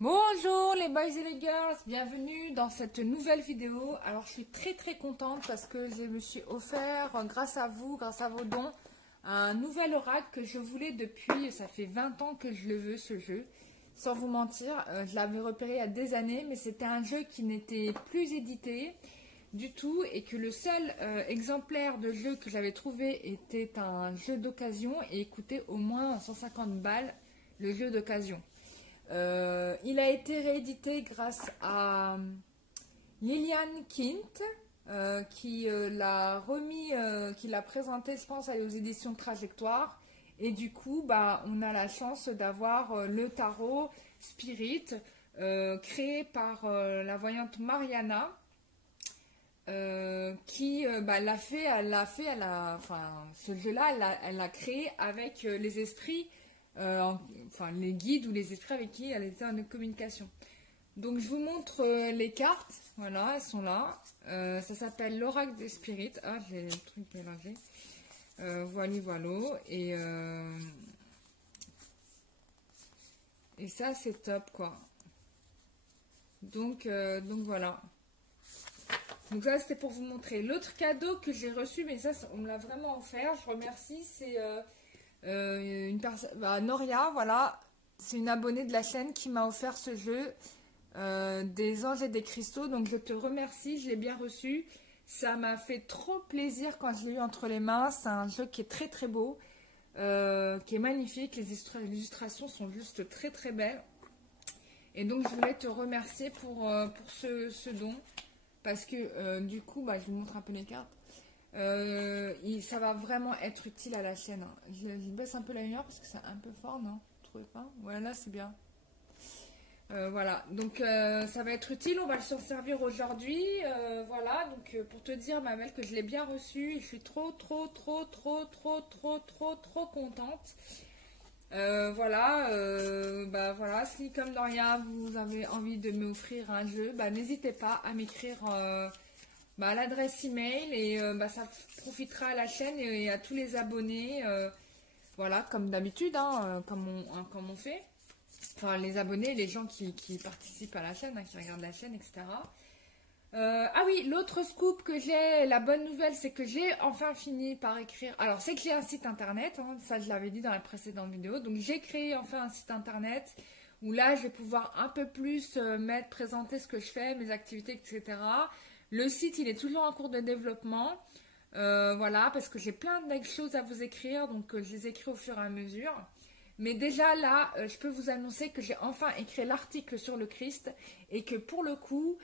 Bonjour les boys et les girls, bienvenue dans cette nouvelle vidéo. Alors je suis très contente parce que je me suis offert, grâce à vous, grâce à vos dons, un nouvel oracle que je voulais depuis, ça fait 20 ans que je le veux ce jeu. Sans vous mentir, je l'avais repéré il y a des années, mais c'était un jeu qui n'était plus édité du tout et que le seul exemplaire de jeu que j'avais trouvé était un jeu d'occasion et coûtait au moins 150 balles le jeu d'occasion. Il a été réédité grâce à Liliane Kint, qui l'a remis, qui l'a présenté, je pense, aux éditions Trajectoire. Et du coup, bah, on a la chance d'avoir le tarot Spirit, créé par la voyante Mariana, qui enfin, ce jeu-là, elle l'a créé avec les esprits, enfin les guides ou les esprits avec qui elle était en communication. Donc je vous montre les cartes, voilà, elles sont là. Ça s'appelle l'oracle des spirites. Ah, j'ai le truc mélangé. Voilà. Et ça, c'est top, quoi. Donc voilà. Donc ça, c'était pour vous montrer. L'autre cadeau que j'ai reçu, mais ça, on me l'a vraiment offert, je remercie, c'est une personne, Noria, voilà. C'est une abonnée de la chaîne qui m'a offert ce jeu, des anges et des cristaux. Donc je te remercie, je l'ai bien reçu. Ça m'a fait trop plaisir quand je l'ai eu entre les mains. C'est un jeu qui est très beau, qui est magnifique. Les illustrations sont juste très belles. Et donc je voulais te remercier pour ce don. Parce que du coup, bah, je vous montre un peu les cartes. Ça va vraiment être utile à la chaîne. Hein. Je baisse un peu la lumière parce que c'est un peu fort, non? Vous trouvez pas? Voilà, c'est bien. Voilà, donc ça va être utile. On va le s'en servir aujourd'hui. Voilà, donc pour te dire, ma belle, que je l'ai bien reçu. Je suis trop contente. Voilà, si comme Doria vous avez envie de m'offrir un jeu, bah, n'hésitez pas à m'écrire à l'adresse email et ça profitera à la chaîne et à tous les abonnés, voilà, comme d'habitude, hein, comme on fait, enfin les abonnés, les gens qui participent à la chaîne, hein, qui regardent la chaîne, etc. Ah oui, l'autre scoop que j'ai, la bonne nouvelle, c'est que j'ai enfin fini par écrire. Alors, c'est que j'ai un site internet, hein, ça je l'avais dit dans la précédente vidéo. Donc, j'ai créé enfin un site internet où là, je vais pouvoir un peu plus présenter ce que je fais, mes activités, etc. Le site, il est toujours en cours de développement. Voilà, parce que j'ai plein de choses à vous écrire, donc je les écris au fur et à mesure. Mais déjà là, je peux vous annoncer que j'ai enfin écrit l'article sur le Christ et que pour le coup,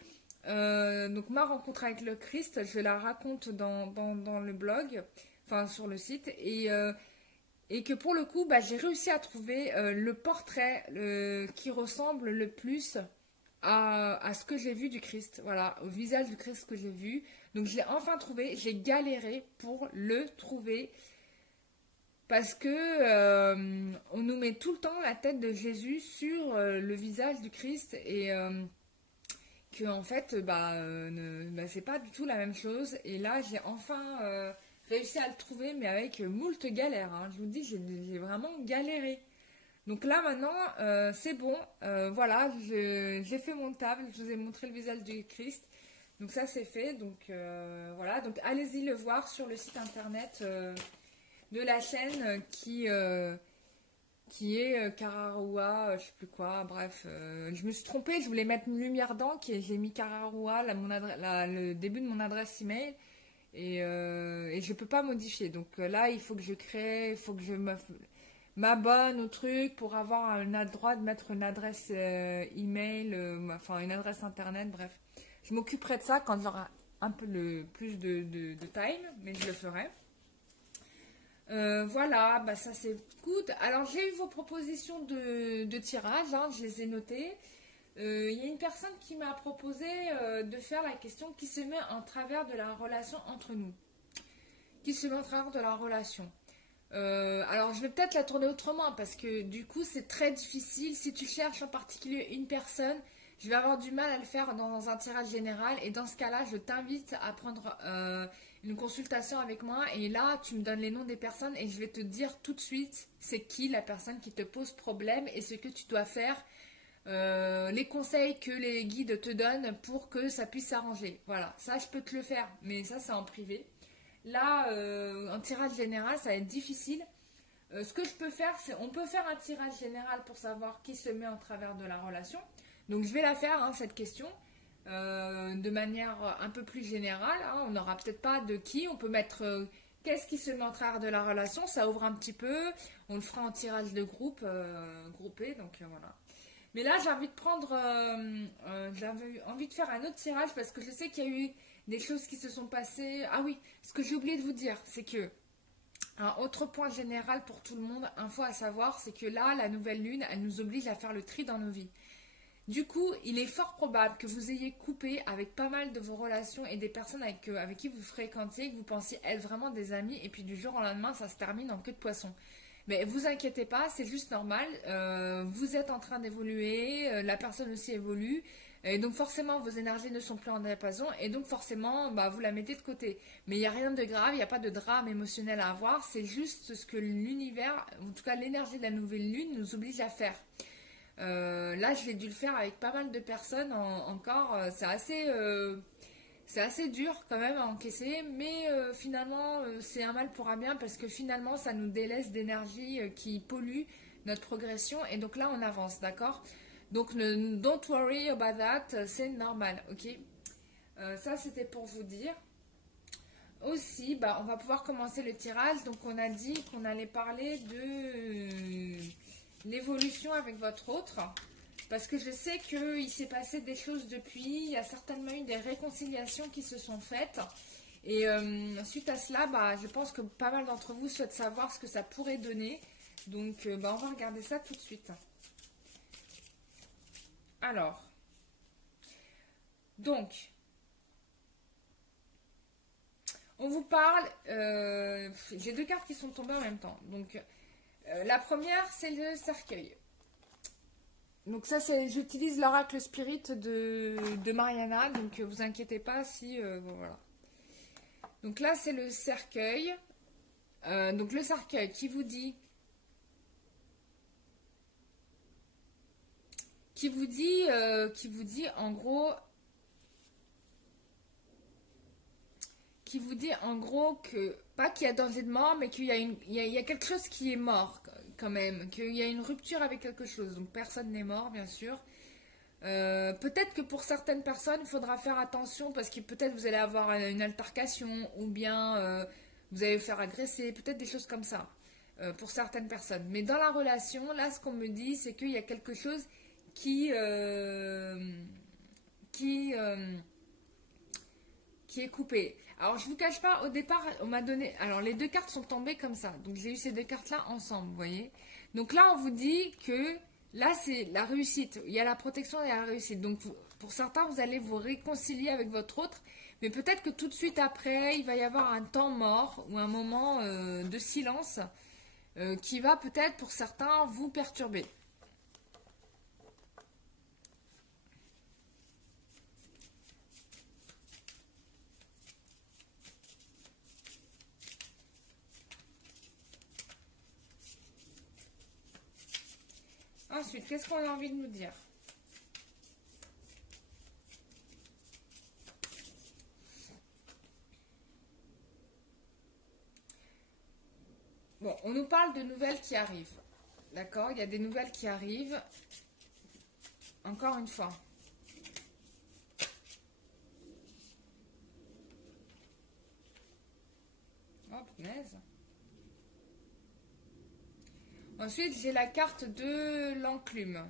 donc ma rencontre avec le Christ, je la raconte dans le blog, enfin sur le site, et que pour le coup, bah, j'ai réussi à trouver le portrait qui ressemble le plus à ce que j'ai vu du Christ, voilà, au visage du Christ que j'ai vu. Donc je l'ai enfin trouvé, j'ai galéré pour le trouver parce que on nous met tout le temps la tête de Jésus sur le visage du Christ et que en fait c'est pas du tout la même chose. Et là j'ai enfin réussi à le trouver, mais avec moult galères, hein. Je vous dis, j'ai vraiment galéré. Donc là maintenant c'est bon, voilà, j'ai fait mon table, je vous ai montré le visage du Christ, donc ça c'est fait. Donc voilà, donc allez-y le voir sur le site internet de la chaîne qui est Kararua, je sais plus quoi, bref, je me suis trompée, je voulais mettre une lumière d'encre et j'ai mis Kararua, le début de mon adresse email, et je peux pas modifier. Donc là, il faut que je crée, il faut que je m'abonne au truc pour avoir le droit de mettre une adresse email, enfin une adresse internet, bref. Je m'occuperai de ça quand j'aurai un peu plus de time, mais je le ferai. Voilà, bah ça c'est good. Alors j'ai eu vos propositions de tirage, hein, je les ai notées. Il y a une personne qui m'a proposé de faire la question qui se met en travers de la relation entre nous. Qui se met en travers de la relation. Alors je vais peut-être la tourner autrement parce que du coup c'est très difficile. Si tu cherches en particulier une personne, je vais avoir du mal à le faire dans un tirage général. Et dans ce cas-là, je t'invite à prendre une consultation avec moi. Et là, tu me donnes les noms des personnes et je vais te dire tout de suite c'est qui la personne qui te pose problème et ce que tu dois faire les conseils que les guides te donnent pour que ça puisse s'arranger. Voilà, ça je peux te le faire, mais ça c'est en privé. Là, en tirage général, ça va être difficile. Ce que je peux faire, c'est on peut faire un tirage général pour savoir qui se met en travers de la relation. Donc je vais la faire, hein, cette question, de manière un peu plus générale. Hein. On n'aura peut-être pas de qui. On peut mettre qu'est-ce qui se met en travers de la relation. Ça ouvre un petit peu. On le fera en tirage de groupe, groupé. Donc voilà. Mais là, j'ai envie de prendre, j'avais envie de faire un autre tirage parce que je sais qu'il y a eu des choses qui se sont passées. Ah oui, ce que j'ai oublié de vous dire, c'est que un autre point général pour tout le monde, info à savoir, c'est que là, la nouvelle lune, elle nous oblige à faire le tri dans nos vies. Du coup, il est fort probable que vous ayez coupé avec pas mal de vos relations et des personnes avec qui vous fréquentiez, que vous pensiez être vraiment des amis, et puis du jour au lendemain, ça se termine en queue de poisson. Mais vous inquiétez pas, c'est juste normal. Vous êtes en train d'évoluer, la personne aussi évolue. Et donc forcément, vos énergies ne sont plus en diapason. Et donc forcément, bah, vous la mettez de côté. Mais il n'y a rien de grave, il n'y a pas de drame émotionnel à avoir. C'est juste ce que l'univers, en tout cas l'énergie de la nouvelle lune, nous oblige à faire. Là, je l'ai dû le faire avec pas mal de personnes encore. C'est assez dur quand même à encaisser, mais finalement c'est un mal pour un bien parce que finalement ça nous délaisse d'énergie qui pollue notre progression et donc là on avance, d'accord? Donc don't worry about that, c'est normal, ok? Ça c'était pour vous dire. Aussi, bah, on va pouvoir commencer le tirage. Donc on a dit qu'on allait parler de l'évolution avec votre autre. Parce que je sais qu'il s'est passé des choses depuis, il y a certainement eu des réconciliations qui se sont faites. Et suite à cela, bah, je pense que pas mal d'entre vous souhaitent savoir ce que ça pourrait donner. Donc bah, on va regarder ça tout de suite. Alors, donc, on vous parle, j'ai deux cartes qui sont tombées en même temps. Donc la première, c'est le cercueil. Donc ça, c'est, j'utilise l'oracle spirit de Mariana, donc vous inquiétez pas si... bon, voilà. Donc là, c'est le cercueil. Donc le cercueil qui vous dit... Qui vous dit en gros... Qui vous dit en gros que... Pas qu'il y a danger de mort, mais qu'il y a, il y a quelque chose qui est mort quand même. Qu'il y a une rupture avec quelque chose. Donc personne n'est mort, bien sûr. Peut-être que pour certaines personnes, il faudra faire attention parce que peut-être vous allez avoir une altercation ou bien vous allez vous faire agresser, peut-être des choses comme ça pour certaines personnes. Mais dans la relation, là, ce qu'on me dit, c'est qu'il y a quelque chose qui est coupé. Alors, je vous cache pas, au départ, on m'a donné... Alors, les deux cartes sont tombées comme ça. Donc, j'ai eu ces deux cartes-là ensemble, vous voyez. Donc là, on vous dit que... Là, c'est la réussite. Il y a la protection et la réussite. Donc, pour certains, vous allez vous réconcilier avec votre autre. Mais peut-être que tout de suite après, il va y avoir un temps mort ou un moment de silence qui va peut-être, pour certains, vous perturber. Ensuite, qu'est-ce qu'on a envie de nous dire? Bon, on nous parle de nouvelles qui arrivent. D'accord? Il y a des nouvelles qui arrivent. Encore une fois. Oh, punaise. Ensuite, j'ai la carte de l'enclume.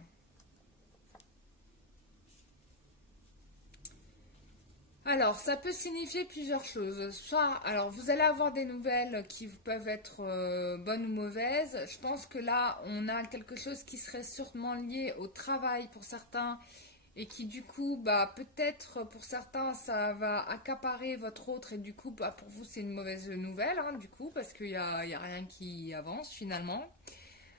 Alors, ça peut signifier plusieurs choses. Soit, alors, vous allez avoir des nouvelles qui peuvent être bonnes ou mauvaises. Je pense que là, on a quelque chose qui serait sûrement lié au travail pour certains et qui, du coup, bah, peut-être pour certains, ça va accaparer votre autre et du coup, bah, pour vous, c'est une mauvaise nouvelle, hein, du coup, parce qu'il n'y a rien qui avance finalement.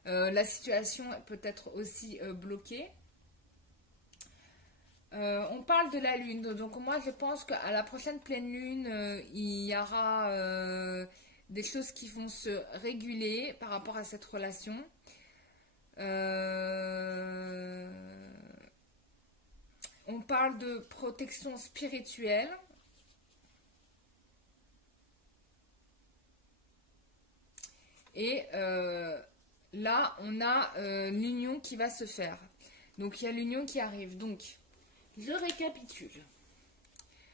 La situation peut être aussi bloquée. On parle de la lune, donc moi je pense qu'à la prochaine pleine lune, il y aura des choses qui vont se réguler par rapport à cette relation. on parle de protection spirituelle. Et là, on a l'union qui va se faire. Donc, il y a l'union qui arrive. Donc, je récapitule.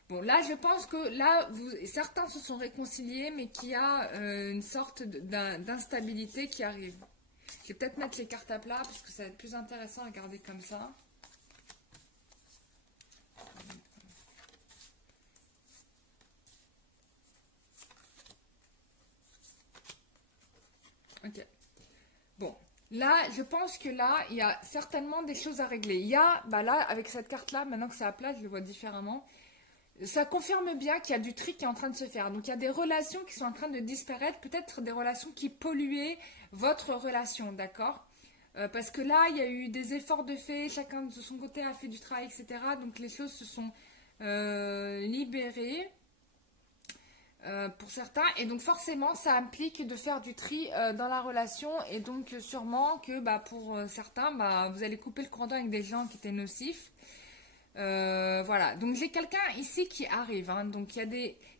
Bon, là, je pense que là, certains se sont réconciliés, mais qu'il y a une sorte d'instabilité qui arrive. Je vais peut-être mettre les cartes à plat, parce que ça va être plus intéressant à regarder comme ça. Ok. Bon. Là, je pense que là, il y a certainement des choses à régler. Il y a, bah là, avec cette carte-là, maintenant que c'est à plat, je le vois différemment. Ça confirme bien qu'il y a du tri qui est en train de se faire. Donc, il y a des relations qui sont en train de disparaître. Peut-être des relations qui polluaient votre relation, d'accord? Parce que là, il y a eu des efforts de fait. Chacun de son côté a fait du travail, etc. Donc, les choses se sont libérées. Pour certains, et donc forcément ça implique de faire du tri dans la relation, et donc sûrement que bah, pour certains vous allez couper le cordon avec des gens qui étaient nocifs. Voilà, donc j'ai quelqu'un ici qui arrive, hein. Donc il y a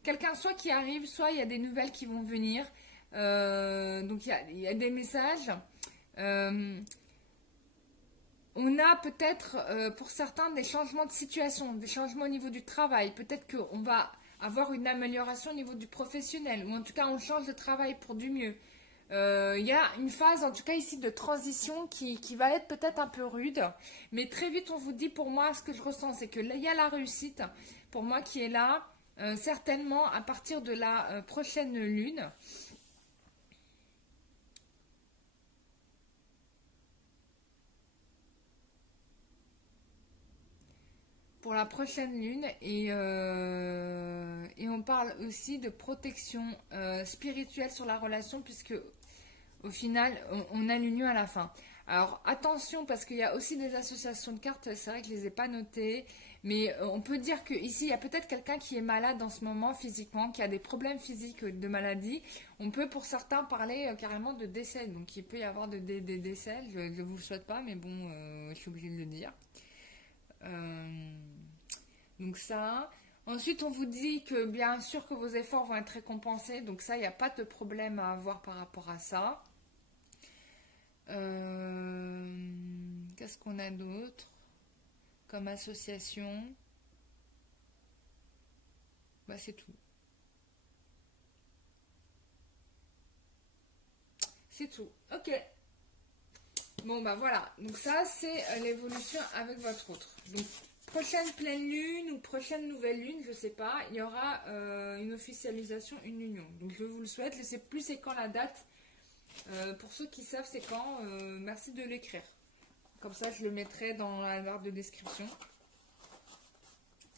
quelqu'un soit qui arrive, soit il y a des nouvelles qui vont venir. Donc il y a des messages. On a peut-être pour certains des changements de situation, des changements au niveau du travail. Peut-être qu'on va avoir une amélioration au niveau du professionnel, ou en tout cas on change de travail pour du mieux. Il y a une phase en tout cas ici de transition qui va être peut-être un peu rude, mais très vite on vous dit, pour moi ce que je ressens c'est que là, il y a la réussite pour moi qui est là, certainement à partir de la prochaine lune. Pour la prochaine lune, et on parle aussi de protection spirituelle sur la relation, puisque au final on a l'union à la fin. Alors attention, parce qu'il y a aussi des associations de cartes, c'est vrai que je ne les ai pas notées, mais on peut dire qu'ici il y a peut-être quelqu'un qui est malade en ce moment physiquement, qui a des problèmes physiques, de maladie. On peut pour certains parler carrément de décès, donc il peut y avoir des décès, je ne vous le souhaite pas, mais bon, je suis obligée de le dire. Donc ça. Ensuite, on vous dit que bien sûr que vos efforts vont être récompensés. Donc ça, il n'y a pas de problème à avoir par rapport à ça. Qu'est-ce qu'on a d'autre comme association? Bah, c'est tout. C'est tout. Ok. Bon, bah voilà. Donc ça, c'est l'évolution avec votre autre. Donc, prochaine pleine lune ou prochaine nouvelle lune, je sais pas, il y aura une officialisation, une union. Donc, je vous le souhaite. Je ne sais plus c'est quand la date. Pour ceux qui savent c'est quand, merci de l'écrire. Comme ça, je le mettrai dans la barre de description.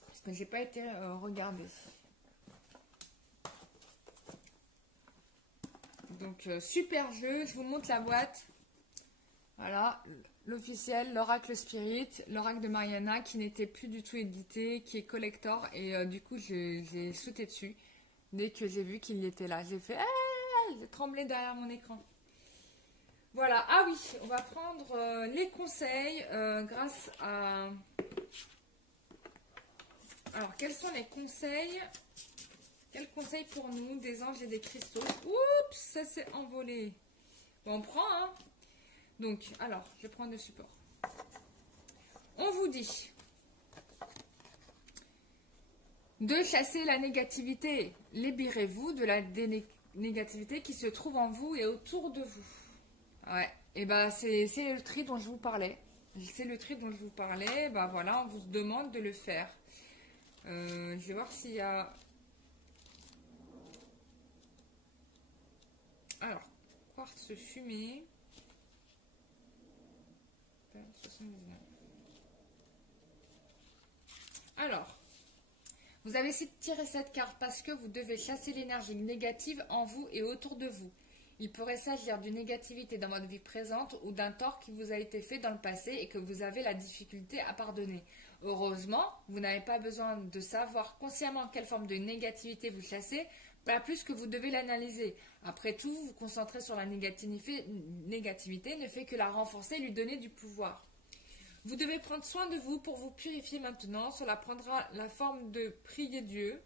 Parce que j'ai pas été regardée. Donc, super jeu. Je vous montre la boîte. Voilà, l'officiel, l'oracle Spirit, l'oracle de Mariana, qui n'était plus du tout édité, qui est collector, et du coup j'ai sauté dessus dès que j'ai vu qu'il était là. J'ai fait j'ai tremblé derrière mon écran. Voilà, ah oui, on va prendre les conseils grâce à... Alors, quels sont les conseils? Quels conseils pour nous des anges et des cristaux? Oups, ça s'est envolé. Bon, on prend, hein. Donc, alors, je vais prendre le support. On vous dit de chasser la négativité. Libérez-vous de la négativité qui se trouve en vous et autour de vous. Ouais, et bah c'est le tri dont je vous parlais. C'est le tri dont je vous parlais. Bah voilà, on vous demande de le faire. Je vais voir s'il y a... Alors, quartz fumé. 79. Alors, vous avez tiré cette carte parce que vous devez chasser l'énergie négative en vous et autour de vous. Il pourrait s'agir d'une négativité dans votre vie présente ou d'un tort qui vous a été fait dans le passé et que vous avez la difficulté à pardonner. Heureusement, vous n'avez pas besoin de savoir consciemment quelle forme de négativité vous chassez, pas plus que vous devez l'analyser. Après tout, vous concentrer sur la négativité ne fait que la renforcer et lui donner du pouvoir. Vous devez prendre soin de vous pour vous purifier maintenant. Cela prendra la forme de prier Dieu.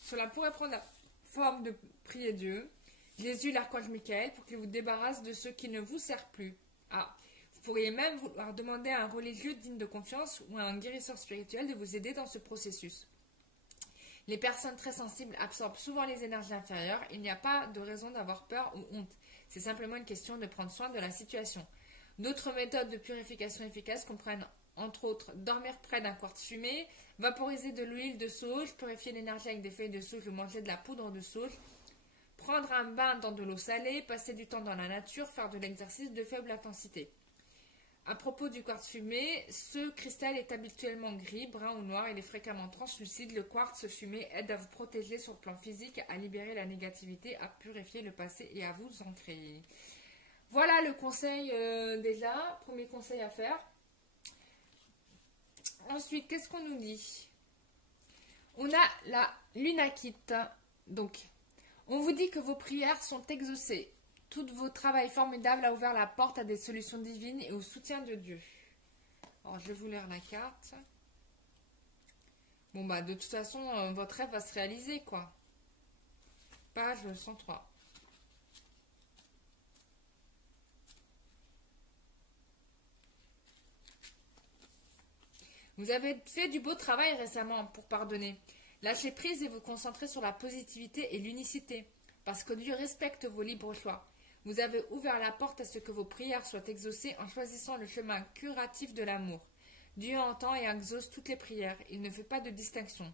Cela pourrait prendre la forme de prier Dieu, Jésus, l'archange Michael, pour qu'il vous débarrasse de ce qui ne vous sert plus. Ah, vous pourriez même vouloir demander à un religieux digne de confiance ou à un guérisseur spirituel de vous aider dans ce processus. Les personnes très sensibles absorbent souvent les énergies inférieures. Il n'y a pas de raison d'avoir peur ou honte. C'est simplement une question de prendre soin de la situation. D'autres méthodes de purification efficaces comprennent entre autres dormir près d'un quartz fumé, vaporiser de l'huile de sauge, purifier l'énergie avec des feuilles de sauge ou manger de la poudre de sauge, prendre un bain dans de l'eau salée, passer du temps dans la nature, faire de l'exercice de faible intensité. À propos du quartz fumé, ce cristal est habituellement gris, brun ou noir. Il est fréquemment translucide. Le quartz fumé aide à vous protéger sur le plan physique, à libérer la négativité, à purifier le passé et à vous ancrer. Voilà le conseil déjà, premier conseil à faire. Ensuite, qu'est-ce qu'on nous dit? On a la lunakite. Donc, on vous dit que vos prières sont exaucées. Tout votre travail formidable a ouvert la porte à des solutions divines et au soutien de Dieu. Alors, je vais vous lire la carte. Bon, bah, de toute façon, votre rêve va se réaliser, quoi. Page 103. Vous avez fait du beau travail récemment pour pardonner. Lâchez prise et vous concentrez sur la positivité et l'unicité, parce que Dieu respecte vos libres choix. Vous avez ouvert la porte à ce que vos prières soient exaucées en choisissant le chemin curatif de l'amour. Dieu entend et exauce toutes les prières. Il ne fait pas de distinction.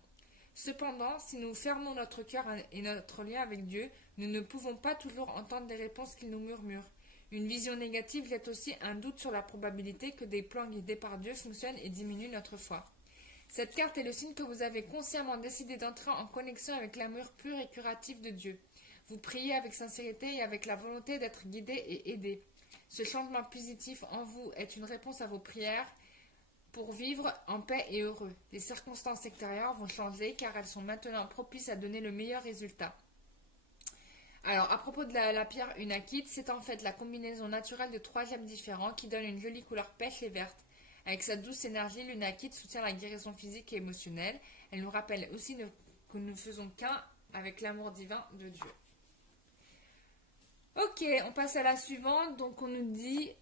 Cependant, si nous fermons notre cœur et notre lien avec Dieu, nous ne pouvons pas toujours entendre les réponses qu'il nous murmure. Une vision négative jette aussi un doute sur la probabilité que des plans guidés par Dieu fonctionnent et diminuent notre foi. Cette carte est le signe que vous avez consciemment décidé d'entrer en connexion avec l'amour pur et curatif de Dieu. Vous priez avec sincérité et avec la volonté d'être guidé et aidé. Ce changement positif en vous est une réponse à vos prières pour vivre en paix et heureux. Les circonstances extérieures vont changer car elles sont maintenant propices à donner le meilleur résultat. Alors, à propos de la pierre unakite, c'est en fait la combinaison naturelle de 3 gemmes différents qui donne une jolie couleur pêche et verte. Avec sa douce énergie, l'unakite soutient la guérison physique et émotionnelle. Elle nous rappelle aussi que nous ne faisons qu'un avec l'amour divin de Dieu. Ok, on passe à la suivante. Donc, on nous dit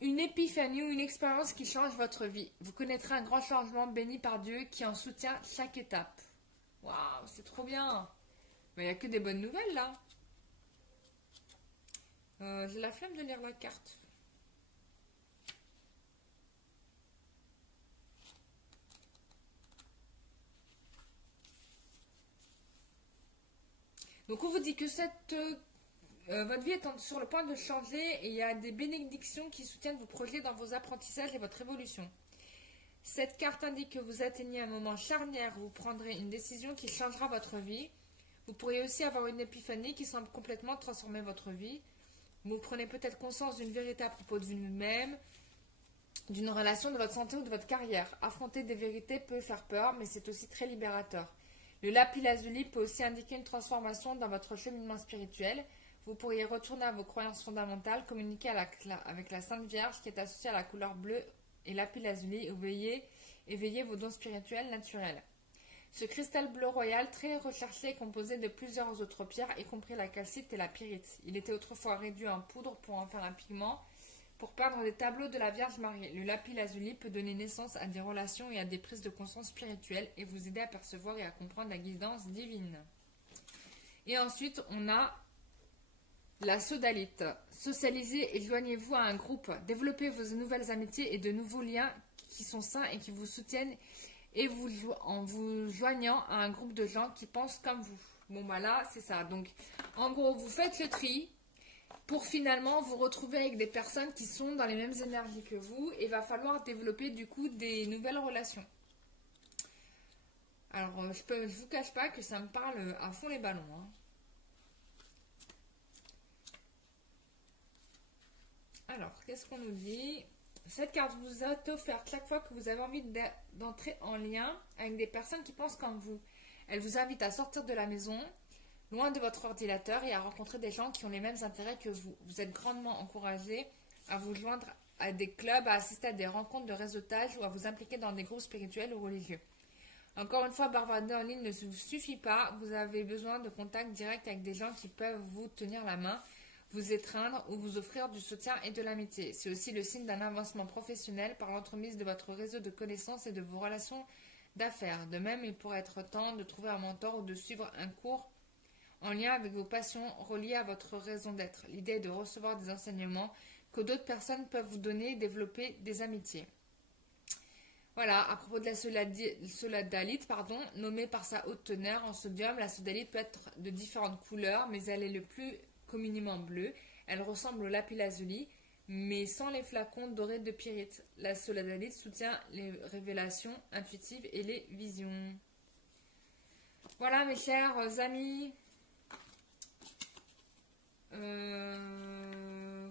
une épiphanie ou une expérience qui change votre vie. Vous connaîtrez un grand changement béni par Dieu qui en soutient chaque étape. Waouh, c'est trop bien! Il n'y a que des bonnes nouvelles là. J'ai la flemme de lire la carte. Donc on vous dit que votre vie est sur le point de changer et il y a des bénédictions qui soutiennent vos projets dans vos apprentissages et votre évolution. Cette carte indique que vous atteignez un moment charnière où vous prendrez une décision qui changera votre vie. Vous pourriez aussi avoir une épiphanie qui semble complètement transformer votre vie. Vous prenez peut-être conscience d'une vérité à propos de vous-même, d'une relation, de votre santé ou de votre carrière. Affronter des vérités peut faire peur, mais c'est aussi très libérateur. Le lapis lazuli peut aussi indiquer une transformation dans votre cheminement spirituel. Vous pourriez retourner à vos croyances fondamentales, communiquer avec la Sainte Vierge qui est associée à la couleur bleue et lapis lazuli, éveiller vos dons spirituels naturels. Ce cristal bleu royal très recherché est composé de plusieurs autres pierres, y compris la calcite et la pyrite. Il était autrefois réduit en poudre pour en faire un pigment, pour peindre des tableaux de la Vierge Marie. Le lapis lazuli peut donner naissance à des relations et à des prises de conscience spirituelles et vous aider à percevoir et à comprendre la guidance divine. Et ensuite, on a la sodalite. Socialisez et joignez-vous à un groupe. Développez vos nouvelles amitiés et de nouveaux liens qui sont sains et qui vous soutiennent et en vous joignant à un groupe de gens qui pensent comme vous. Bon, bah là, c'est ça. Donc, en gros, vous faites le tri pour finalement vous retrouver avec des personnes qui sont dans les mêmes énergies que vous et il va falloir développer du coup des nouvelles relations. Alors, je vous cache pas que ça me parle à fond les ballons. Hein. Alors, qu'est-ce qu'on nous dit ? Cette carte vous est offerte chaque fois que vous avez envie d'entrer en lien avec des personnes qui pensent comme vous. Elle vous invite à sortir de la maison, loin de votre ordinateur et à rencontrer des gens qui ont les mêmes intérêts que vous. Vous êtes grandement encouragé à vous joindre à des clubs, à assister à des rencontres de réseautage ou à vous impliquer dans des groupes spirituels ou religieux. Encore une fois, bavarder en ligne ne vous suffit pas. Vous avez besoin de contact direct avec des gens qui peuvent vous tenir la main, vous étreindre ou vous offrir du soutien et de l'amitié. C'est aussi le signe d'un avancement professionnel par l'entremise de votre réseau de connaissances et de vos relations d'affaires. De même, il pourrait être temps de trouver un mentor ou de suivre un cours en lien avec vos passions reliées à votre raison d'être. L'idée est de recevoir des enseignements que d'autres personnes peuvent vous donner et développer des amitiés. Voilà, à propos de la sodalite, nommée par sa haute teneur en sodium, la sodalite peut être de différentes couleurs, mais elle est le plus communément bleue. Elle ressemble au lapis-lazuli, mais sans les flacons dorés de pyrite. La sodalite soutient les révélations intuitives et les visions. Voilà mes chers amis.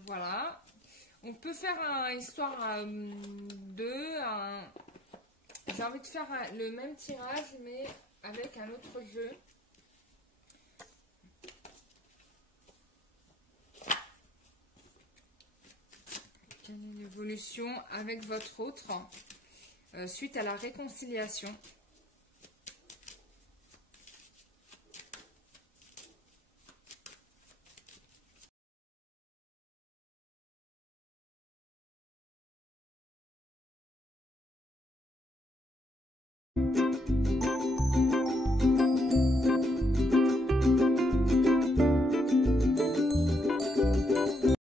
Voilà. On peut faire une histoire 2. J'ai envie de faire le même tirage, mais avec un autre jeu. Quelle est l'évolution avec votre autre suite à la réconciliation?